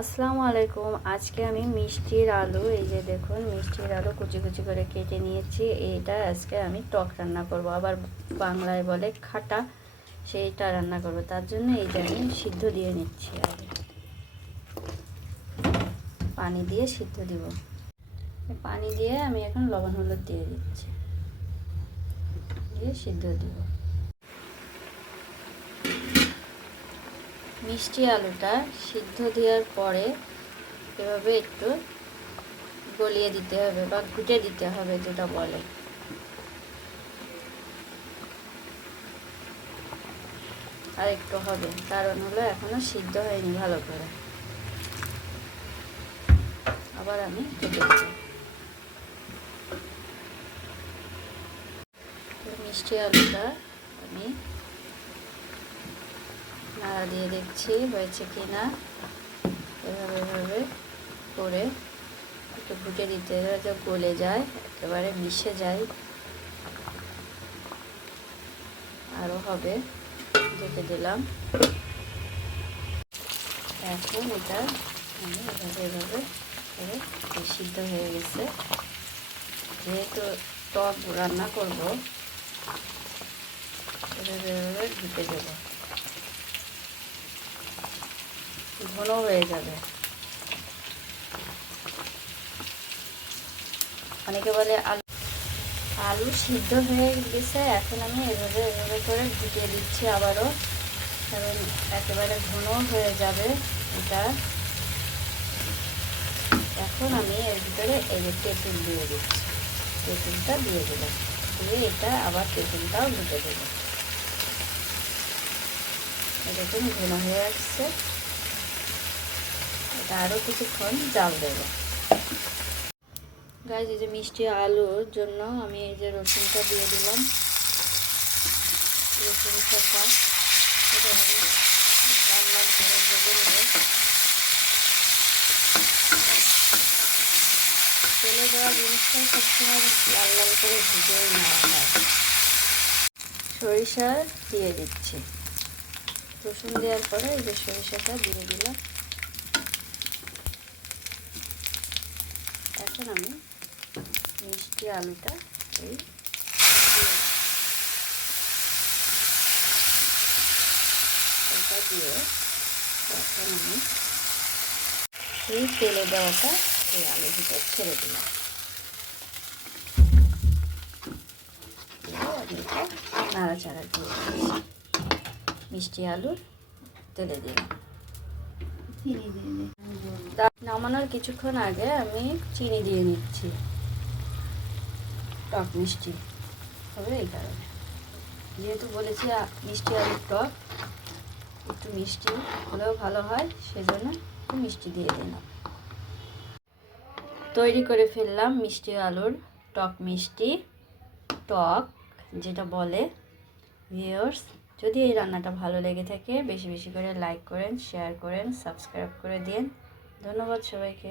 আসসালামু আলাইকুম। আজকে আমি মিষ্টির আলু, এই যে দেখুন মিষ্টির আলু কুচি কুচি করে কেটে নিয়েছি। এইটা আজকে আমি টক রান্না করব, আবার বাংলায় বলে খাটা, সেইটা রান্না করব। তার জন্য এই যে আমি সিদ্ধ দিয়ে নিচ্ছি, আগে পানি দিয়ে সিদ্ধ দিব। পানি দিয়ে আমি এখন লবণ হলুদ দিয়ে দিচ্ছি, দিয়ে সিদ্ধ দিব। মিষ্টি আলুটা সিদ্ধ দেওয়ার পরে এভাবে একটু গলিয়ে দিতে হবে বা ঘুটে দিতে হবে, যেটা বলে। আর একটু হবে, কারণ হলো এখনো সিদ্ধ হয়নি ভালো করে। আবার আমি কেটেছি মিষ্টি আলুটা, আমি নাড়া দিয়ে দেখছি হয়েছে কিনা। এভাবে এভাবে করে একটু ঘুটে দিতে হবে, যাতে গলে যায়, একেবারে মিশে যায়। আরও হবে, যেতে দিলাম। এখন এটা আমি এভাবে এভাবে করে সিদ্ধ হয়ে গেছে। যেহেতু টক রান্না করব, এভাবে এভাবে ঘুটে দেবো, ঘন হয়ে যাবে। অনেকে বলে আলু সিদ্ধ হয়ে গেছে, এখন আমি এভাবে এভাবে করে ঘুটিয়ে দিচ্ছি আবারও, কারণ একেবারে ঘন হয়ে যাবে এটা। এখন আমি এর ভিতরে এই যে তেঁতুল দিয়ে দিচ্ছি, তেঁতুলটা দিয়ে দিলাম, দিয়ে এটা আবার তেঁতুলটাও ঘুটে দেব। এরকম ঘন হয়ে আসছে, এটা আরও কিছুক্ষণ জাল দেব। গাইস, এই যে মিষ্টি আলুর জন্য আমি এই যে রসুনটা দিয়ে দিলাম, রসুন চাপা, এটা আমি লাল লাল করে ভেজে নেব। তেলে দেওয়া জিনিসটা সবসময় লাল লাল করে ভেজেই নেওয়া হয়। সরিষা দিয়ে দিচ্ছি, রসুন দেওয়ার পরে এই যে সরিষাটা দিয়ে দিলাম। এখন আমি মিষ্টি আলুটা এই এটা দিয়ে এখন আমি এই তেলে দেওয়াটা এই আলুর ভিতরে ছেড়ে দিলাম। নাড়াচাড়া দিয়ে মিষ্টি আলুর তেলে দিলাম। নামানোর কিছুক্ষণ আগে আমি চিনি দিয়ে নিচ্ছি, টক মিষ্টি হবে এই কারণে। যেহেতু বলেছি মিষ্টি আলুর টক, একটু মিষ্টি হলেও ভালো হয়, সেজন্য একটু মিষ্টি দিয়ে দিলাম। তৈরি করে ফেললাম মিষ্টি আলুর টক মিষ্টি, টক যেটা বলে। ভিউয়ার্স, যদি এই রান্নাটা ভালো লেগে থাকে বেশি বেশি করে লাইক করেন, শেয়ার করেন, সাবস্ক্রাইব করে দিন। ধন্যবাদ সবাইকে।